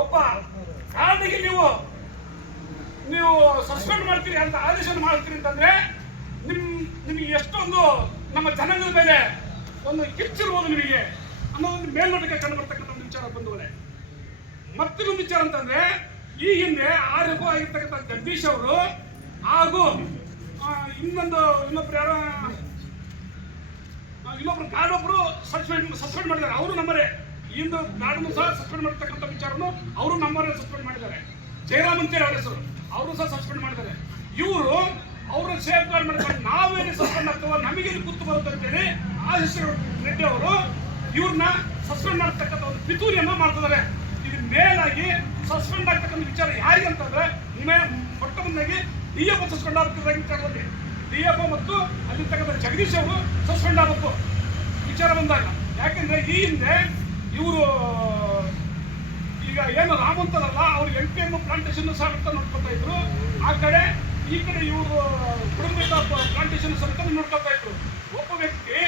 ಒಬ್ಬ ಕಾರಣಕ್ಕೆ ನೀವು ಸಸ್ಪೆಂಡ್ ಮಾಡ್ತೀರಿ ಅಂತ ಆದೇಶ ಮಾಡ್ತೀರಿ ಅಂತಂದ್ರೆ ನಿಮಗೆ ಎಷ್ಟೊಂದು ನಮ್ಮ ಜನಾಂಗದ ಮೇಲೆ ಒಂದು ಕಿಚ್ಚಿರುವುದು ನಿಮಗೆ ಅನ್ನೋ ಒಂದು ಮೇಲ್ನೋಟಕ್ಕೆ ಕಂಡು ಬರ್ತಕ್ಕಂಥ ಒಂದು ವಿಚಾರ ಬಂಧುಗಳೇ. ಮತ್ತೊಂದು ವಿಚಾರ ಅಂತಂದ್ರೆ ಈ ಹಿಂದೆ ಆರ್ಎಫ್ಒ ಆಗಿರ್ತಕ್ಕಂಥ ಜಗದೀಶ್ ಅವರು ಹಾಗೂ ಇನ್ನೊಬ್ರು ಗಾರ್ಡ್ ಒಬ್ರು ಸಸ್ಪೆಂಡ್ ಮಾಡಿದ್ದಾರೆ. ಅವರು ನಮ್ಮರೇ ಇಂದು ಗಾರ್ಡ್ನು ಸಹ ಸಸ್ಪೆಂಡ್ ಮಾಡತಕ್ಕಂಥ ವಿಚಾರನು ಅವರು ನಮ್ಮರೇ ಸಸ್ಪೆಂಡ್ ಮಾಡಿದ್ದಾರೆ. ಜಯರಾಮ್ ಅಂತೇಳಿ ಅವರ ಹೆಸರು, ಅವರು ಸಹ ಸಸ್ಪೆಂಡ್ ಮಾಡಿದ್ದಾರೆ. ಇವರು ಅವರ ಸೇಫ್ ಗಾರ್ಡ್ ಮಾಡ್ತಾರೆ. ನಾವೇನು ಸಸ್ಪೆಂಡ್ ಆಗ್ತವ ನಮಗೇನು ಗುರ್ತು ಬರುತ್ತೆ ಅಂತೇಳಿ ಆಶೀಶ್ ರೆಡ್ಡಿ ಅವರು ಇವ್ರನ್ನ ಸಸ್ಪೆಂಡ್ ಮಾಡತಕ್ಕಂಥ ಒಂದು ಪಿತೂರಿಯನ್ನ ಮಾಡ್ತಿದ್ದಾರೆ. ಇದು ಮೇಲಾಗಿ ಸಸ್ಪೆಂಡ್ ಆಗ್ತಕ್ಕಂಥ ವಿಚಾರ ಯಾರಿಗೆ ಅಂತಂದ್ರೆ ಮೊಟ್ಟ ಮೊದಲಾಗಿ ಡಿಎಫ್ಒ ಸಸ್ಪೆಂಡ್ ಆಗ್ತಕ್ಕಂಥ ವಿಚಾರದಲ್ಲಿ ಡಿಎಫ್ಒ ಮತ್ತು ಅಲ್ಲಿರ್ತಕ್ಕಂಥ ಜಗದೀಶ್ ಅವರು ಸಸ್ಪೆಂಡ್ ಆಗಬೇಕು ವಿಚಾರ ಬಂದಾಗ. ಯಾಕೆಂದ್ರೆ ಈ ಹಿಂದೆ ಇವರು ಈಗ ಏನು ರಾಮಂತರಲ್ಲ ಅವ್ರು MPM ಪ್ಲಾಂಟೇಶನ್ ಸಮೇತ ನೋಡ್ಕೊತಾ ಇದ್ರು. ಈ ಕಡೆ ಇವರು ಕುಟುಂಬದ ಪ್ಲಾಂಟೇಶನ್ ಸಮೇತ ನೋಡ್ಕೊತಾ ಇದ್ರು. ಒಬ್ಬ ವ್ಯಕ್ತಿ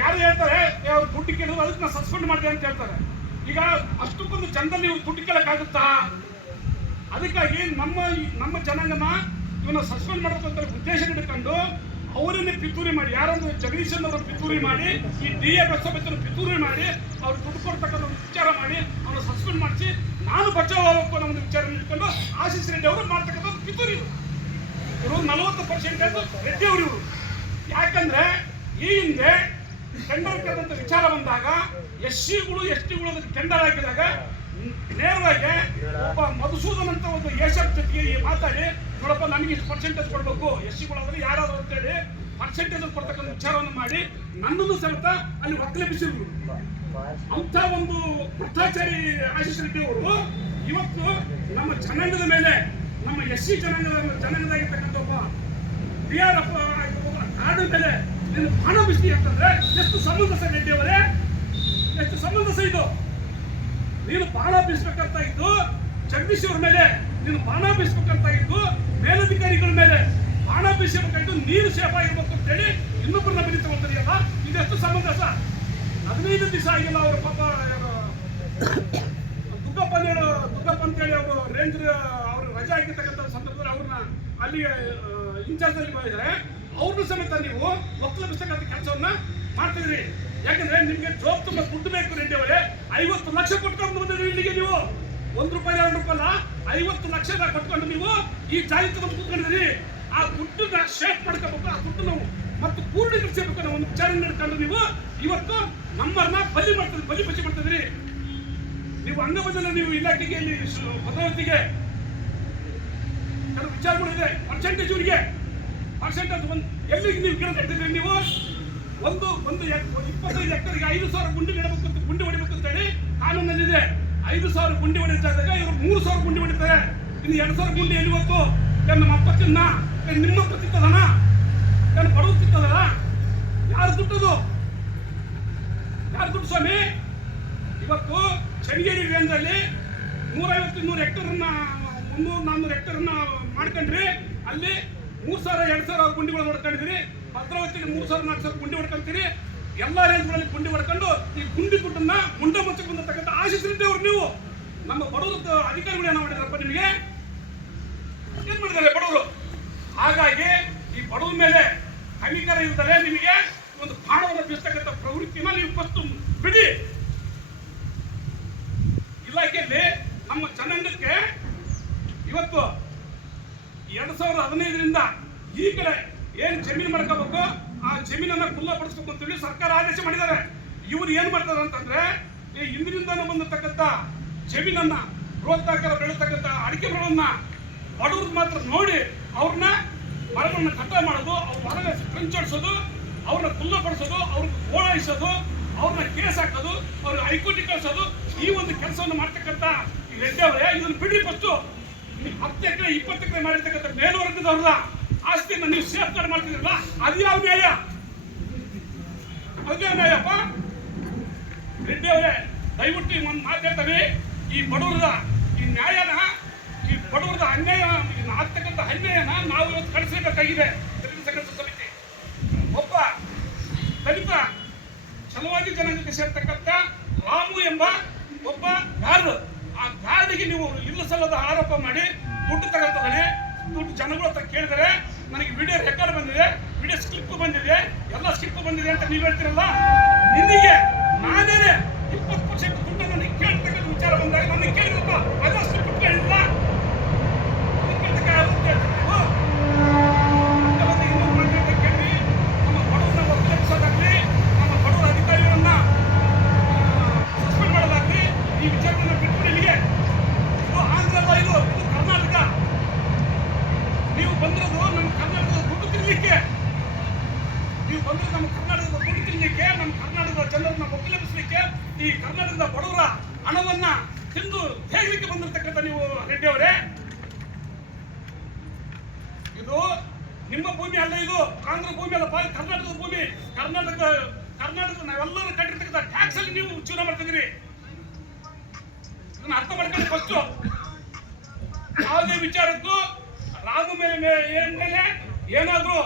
ಯಾರು ಹೇಳ್ತಾರೆ ಅವ್ರು ದುಡ್ಡು ಕೇಳಿದ್ರು ಅದಕ್ಕೆ ನಾನು ಸಸ್ಪೆಂಡ್ ಮಾಡಿದೆ ಅಂತ ಹೇಳ್ತಾರೆ. ಈಗ ಅಷ್ಟಕ್ಕೊಂದು ಜನದಲ್ಲಿ ಇವ್ರು ದುಡ್ಡು ಕೇಳಕ್ಕಾಗುತ್ತಾ? ಅದಕ್ಕಾಗಿ ನಮ್ಮ ಜನಾಂಗನ ಇವನ್ನ ಸಸ್ಪೆಂಡ್ ಮಾಡಬೇಕಂತ ಉದ್ದೇಶ ಇಟ್ಕೊಂಡು ಅವರನ್ನೇ ಪಿತೂರಿ ಮಾಡಿ, ಯಾರೊಂದು ಜಗದೀಶನ್ ಅವರು ಪಿತೂರಿ ಮಾಡಿ, ಈ DFS ಪಿತೂರಿ ಮಾಡಿ ಅವ್ರು ದುಡ್ಡು ಕೊಡ್ತಕ್ಕಂಥ ಒಂದು ವಿಚಾರ ಮಾಡಿ ಅವ್ರನ್ನ ಸಸ್ಪೆಂಡ್ ಮಾಡಿಸಿ ನಾನು ಬಚಾವ್ ಆಗಬೇಕು ಅನ್ನೋ ಒಂದು ವಿಚಾರ ಇಟ್ಕೊಂಡು ಆಶೀಶ್ ರೆಡ್ಡಿ ಅವರು ಮಾಡ್ತಕ್ಕಂಥ ಪಿತೂರಿ ಇವರು 40% ರೆಡ್ಡಿ ಅವರು ಇವರು. ಯಾಕಂದ್ರೆ ಈ ಹಿಂದೆ ಟೆಂಡರ್ ಕೇಳಿದಂಥ ವಿಚಾರ ಬಂದಾಗ SCಗಳು STಗಳು ಅದಕ್ಕೆ ಟೆಂಡರ್ ಹಾಕಿದಾಗ ನೇರವಾಗಿ ಒಬ್ಬ ಮಧುಸೂದನ್ ಅಂತ ಒಂದು ಏಷ್ಯಾಪ್ ಜೊತೆಗೆ ಮಾತಾಡಿ ನೋಡಪ್ಪ ನನಗೆ ಇಷ್ಟು ಪರ್ಸೆಂಟೇಜ್ ಕೊಡಬೇಕು SCಗಳಾದ್ರೆ ಯಾರಾದ್ರು ಅಂತೇಳಿ ಪರ್ಸೆಂಟೇಜ್ ಕೊಡ್ತಕ್ಕಂಥ ವಿಚಾರವನ್ನು ಮಾಡಿ ನನ್ನನ್ನು ಸಮೇತ ಅಲ್ಲಿ ಒಕ್ಕಲೆಬ್ಬಿಸಿದ್ರು. ಅಂತ ಒಂದು ಭ್ರಷ್ಟಾಚಾರಿ ಆಶೀಶ್ ರೆಡ್ಡಿ ಅವರು ಇವತ್ತು ನಮ್ಮ ಜನಾಂಗದ ಮೇಲೆ, ನಮ್ಮ SC ಜನಾಂಗದಾಗಿರ್ತಕ್ಕಂಥ ಒಬ್ಬ DRF ಕಾರಣ ಮೇಲೆ ನೀನು ಬಾಣ ಬಿಸಿ ಅಂತಂದ್ರೆ ಎಷ್ಟು ಸಂಬಂಧ ಸರ್ ರೆಡ್ಡಿ ಅವರೇ? ಎಷ್ಟು ಸಂಬಂಧ ಸಹ ಇದು? ನೀನು ಬಾಣ ಬೀಸಬೇಕಂತ ಇದ್ದು ಜಗದೀಶ್ ಅವ್ರ ಮೇಲೆ ನೀನು ಬಾಣ ಬೀಸಬೇಕಂತ ಇದ್ದು ಮೇಲಧಿಕಾರಿಗಳ ಮೇಲೆ ಬಾಣ ಬೀಸಬೇಕಾಯ್ತು. ನೀರು ಸೇಫ್ ಆಗಿರ್ಬೇಕು ಅಂತೇಳಿ ಇನ್ನೊಬ್ಬರನ್ನ ಬೆಳಿ ತಗೊಂಡಿದೆಯಲ್ಲ, ಇದೆಷ್ಟು ಸಂಬಂಧ ಸರ್? 15 ದಿವಸ ಆಗಿಲ್ಲ ಅವ್ರ ಪಾಪ ದುಗ್ಗಪ್ಪ ಅಂತೇಳಿ ಅವರು ರೇಂಜ್ ಅವರು ರಜೆ ಆಗಿರ್ತಕ್ಕಂಥ ಸಂದರ್ಭದಲ್ಲಿ ಅವ್ರನ್ನ ಅಲ್ಲಿ ಇನ್ಚಾರ್ಜ್ ಅಲ್ಲಿ ಮಾಡಿದರೆ ಅವ್ರನ್ನೂ ಸಮೇತ ನೀವು ಒಕ್ಕಲೆಬ್ಬಿಸ್ತಕ್ಕಂಥ ಕೆಲಸವನ್ನ ಮಾಡ್ತಿದ್ರಿ. ಯಾಕಂದ್ರೆ ನಿಮ್ಗೆ ಜೋಬ್ ತುಂಬಾ ದುಡ್ಡು ಬೇಕು ರೆಡ್ಡಿ ಅವರೇ. 50 ಲಕ್ಷ ಕೊಟ್ಕೊಂಡು ಬಂದಿರಿ ಇಲ್ಲಿಗೆ ನೀವು. 1 ರೂಪಾಯಿ 2 ರೂಪಾಯಿ ಅಲ್ಲ, 50 ಲಕ್ಷ ಕೊಟ್ಕೊಂಡು ನೀವು ಈ ಜಾಗಕ್ಕೆ ಬಂದು ಕೂತ್ಕೊಂಡಿದ್ರಿ. ಆ ದುಡ್ಡನ್ನ ಶೇಕ್ ಮಾಡ್ಕೋಬೇಕು, ಆ ದುಡ್ಡು ನಾವು ಮತ್ತು ಪೂರ್ಣಗೊಳಿಸಬೇಕು ಅನ್ನೋ ಒಂದು ವಿಚಾರ ನಡ್ಕೊಂಡು ನೀವು ಇವತ್ತು ನಮ್ಮನ್ನ ಬಲಿ ಮಾಡ್ತಿದ್ರಿ. ನೀವು ಅಂಗಬದ್ಧನ ನೀವು ಇಲಾಖೆಗೆ ಭದ್ರಾವತಿಗೆ ಕೆಲವು ವಿಚಾರಗಳಿದೆ. ಪರ್ಸೆಂಟೇಜ್ ಎಲ್ಲಿಗೆ ನೀವು ಗಿಡ ಕಟ್ಟಿದ್ರಿ? ನೀವು ಒಂದು 25 ಹೆಕ್ಟರ್ಗೆ 5,000 ಗುಂಡಿ ಹೊಡಿಬೇಕು ಅಂತ ಹೇಳಿ ಕಾನೂನಲ್ಲಿದೆ. 5,000 ಗುಂಡಿ ಹೊಡಿತಾಗ ಇವರು 3,000 ಗುಂಡಿ ಹೊಡಿತಾರೆ. ಇನ್ನು 2,000 ಗುಂಡಿ ಎಲ್ಲಿ ಹೋಯ್ತು? ನಮ್ಮ ಅಪ್ಪ ತಿನ್ನ, ನಿಮ್ಮ ಅಪ್ಪ ತಿತ್ತದನ, ಏನು ಬಡವರು ತಿತ್ತದಲ್ಲ? ಯಾರು ದುಡ್ಡದು? ಯಾರು ದುಡ್ಡು ಸ್ವಾಮಿ? ಇವತ್ತು ಚನ್ನಗಿರಿ ರೇಂಜಲ್ಲಿ 150-200 ಹೆಕ್ಟರ್ನ 300-400 ಹೆಕ್ಟರ್ನ ಮಾಡ್ಕೊಂಡ್ರಿ. ಅಲ್ಲಿ 3,000-2,000 ಗುಂಡಿಗಳು ಹೊಡ್ಕೊಂಡಿದ್ರಿ. ಭದ್ರಾವತಿಗೆ 3,000-4,000 ಗುಂಡಿ ಹೊಡ್ಕೊಂತೀರಿ. ಎಲ್ಲ ರೇಂಜ್ಗಳಲ್ಲಿ ಗುಂಡಿ ಹೊಡ್ಕೊಂಡು ಈ ಗುಂಡಿ ದುಡ್ಡನ್ನ ಮುಂಡ ಮುಚ್ಚಕ್ಕೆ ಬಂದಿರ್ತಕ್ಕಂಥ ಆಶೀಶ್ ರೆಡ್ಡಿ ಅವರು ನೀವು ನಮ್ಮ ಬಡವರು ಅಧಿಕಾರಿಗಳು ಏನೋ ಮಾಡಿದಾರಪ್ಪ ನಿಮಗೆ? ಏನ್ ಮಾಡಿದ್ದಾರೆ ಬಡವರು? ಹಾಗಾಗಿ ಈ ಬಡವರ ಮೇಲೆ ಕನಿಕರ ಇರ್ತಾರೆ. ನಿಮಗೆ ಒಂದು ಬಾಣವನ್ನು ಬೀಸ್ತಕ್ಕಂಥ ಪ್ರವೃತ್ತಿನ ನೀವು ಫಸ್ಟ್ ಬಿಡಿ. ಇಲಾಖೆಯಲ್ಲಿ ನಮ್ಮ ಜನಾಂಗಕ್ಕೆ ಇವತ್ತು 2015ರಿಂದ ಈ ಕಡೆ ಏನ್ ಜಮೀನು ಮಾಡ್ಕೋಬೇಕು ಆ ಜಮೀನನ್ನ ಖುಲ್ಲಪಡಿಸ್ಬೇಕು ಅಂತೇಳಿ ಸರ್ಕಾರ ಆದೇಶ ಮಾಡಿದ್ದಾರೆ. ಇವ್ರು ಏನ್ ಮಾಡ್ತಾರೆ ಅಂತಂದ್ರೆ ಈ ಹಿಂದಿನಿಂದ ಬಂದಿರ್ತಕ್ಕಂಥ ಜಮೀನನ್ನ ಬೃಹತ್ತಾಕಾರ ಬೆಳೀತಕ್ಕಂಥ ಅಡಿಕೆ ಮರವನ್ನ ಬಡವ್ರ ಮಾತ್ರ ನೋಡಿ ಅವ್ರನ್ನ ಮರಗಳನ್ನ ಕಟಾವು ಮಾಡೋದು, ಅವ್ರ ಹೊರಗೆ ಕಂಚೋಡಿಸೋದು, ಅವ್ರನ್ನ ಖುಲ್ಲಪಡಿಸೋದು, ಅವ್ರಿಗೆ ಓಡಾಯಿಸೋದು, ಅವ್ರನ್ನ ಕೇಸ್ ಹಾಕೋದು, ಅವ್ರಿಗೆ ಹೈಕೋರ್ಟಿಗೆ ಕಳಿಸೋದು, ಈ ಒಂದು ಕೆಲಸವನ್ನು ಮಾಡ್ತಕ್ಕಂಥ ಈ ರೆಡ್ಡಿ ಅವರೇ ಇದನ್ನು ಬಿಡಿ. ಫಸ್ಟ್ 10 ಎಕರೆ 20 ಎಕರೆ ಮಾಡಿರ್ತಕ್ಕಂಥ ಮೇಲ್ವರ್ಗದವ್ರನ್ನ ಆಸ್ತಿಯನ್ನು ನೀವು ಸೇಫ್ ಗಾರ್ಡ್ ಮಾಡ್ತಿದ್ರಲ್ಲ, ಅದು ಯಾವ ನ್ಯಾಯ? ಅದೇ ನ್ಯಾಯಪ್ಪ ರೆಡ್ಡಿ ಅವರೇ. ದಯವಿಟ್ಟು ಒಂದು ಮಾತಾಡ್ತಾರೆ. ಈ ಬಡವರದ ಈ ನ್ಯಾಯನ, ಈ ಬಡವರದ ಅನ್ಯಾಯ ಆಗ್ತಕ್ಕಂಥ ಅನ್ಯಾಯನ ನಾವು ಇವತ್ತು ಕಳಿಸಬೇಕಾಗಿದೆ. ದಲಿತ ಸಂಘರ್ಷ ಸಮಿತಿ ಒಬ್ಬ ದಲಿತ ಛಲವಾದಿ ಜನಾಂಗಕ್ಕೆ ಸೇರ್ತಕ್ಕಂಥ ರಾಮು ಎಂಬ ಒಬ್ಬ ಯಾರು ಹೀಗೆ ನೀವು ಇಲ್ಲ ಸಲ್ಲದ ಆರೋಪ ಮಾಡಿ ದುಡ್ಡು ತಗೊಳ್ತಾನೆ. ದುಡ್ಡು ಜನಗಳು ಹತ್ರ ಕೇಳಿದರೆ ನನಗೆ ವಿಡಿಯೋ ರೆಕಾರ್ಡ್ ಬಂದಿದೆ, ವಿಡಿಯೋ ಸ್ಲಿಪ್ ಬಂದಿದೆ, ಎಲ್ಲ ಸ್ಲಿಪ್ ಬಂದಿದೆ ಅಂತ ನೀವು ಹೇಳ್ತೀರಲ್ಲ, ನಿನಗೆ ನಾನೇ 20% ದುಡ್ಡು ನನಗೆ ಕೇಳ್ತಕ್ಕಂಥ ವಿಚಾರ ಬಂದಾಗ ನನಗೆ ಕೇಳಿದ್ರಪ್ಪ ಅದ ಸ್ಲಿಪ್ ಕೇಳಿಲ್ಲ ನಮ್ಮ ಬಡವರನ್ನ ಒತ್ತರಿಸೋದಾಗ್ಲಿ, ನಮ್ಮ ಬಡವರ ಅಧಿಕಾರಿಗಳನ್ನ ಸಸ್ಪೆಂಡ್ ಮಾಡೋದಾಗ್ಲಿ, ಈ ವಿಚಾರವನ್ನು ಬಿಟ್ಟು ಇಲ್ಲಿಗೆ ಇದು ಆಂಧ್ರ ಅಲ್ಲ, ಇದು ಕರ್ನಾಟಕ. ನೀವು ಬಂದಿರೋದು ನಮ್ಮ ಕರ್ನಾಟಕದ ದುಡ್ಡು ತಿನ್ನಲಿಕ್ಕೆ, ನೀವು ಬಂದಿರೋದು ನಮ್ಮ ಕರ್ನಾಟಕದ ದುಡ್ಡು ತಿನ್ನಲಿಕ್ಕೆ, ನಮ್ಮ ಕರ್ನಾಟಕದ ಜನರನ್ನ ಒಕ್ಕಲೆಬ್ಬಿಸಲಿಕ್ಕೆ, ಈ ಕರ್ನಾಟಕದ ಬಡವರ ಹಣವನ್ನ ತಿಂದು ಹೇಗಲಿಕ್ಕೆ ಬಂದಿರತಕ್ಕಂಥ ನೀವು ರೆಡ್ಡಿ ಅವರೇ. ಇದು ನಿಮ್ಮ ಭೂಮಿ ಅಲ್ಲ, ಇದು ಆಂಧ್ರ ಭೂಮಿ ಅಲ್ಲ, ಕರ್ನಾಟಕದ ಭೂಮಿ. ಕರ್ನಾಟಕ ನಾವೆಲ್ಲರೂ ಕಟ್ಟಿರ್ತಕ್ಕಂಥ ಟ್ಯಾಕ್ಸ್ ಅಲ್ಲಿ ನೀವು ಜೀವನ ಮಾಡ್ತಿದ್ದೀರಿ. ಇದನ್ನ ಅರ್ಥ ಮಾಡ್ಕೊಳ್ಳಿ ಫಸ್ಟ್. ಯಾವುದೇ ವಿಚಾರಕ್ಕೂ ರಾಮ ಮೇಲೆ ಏನಾದ್ರೂ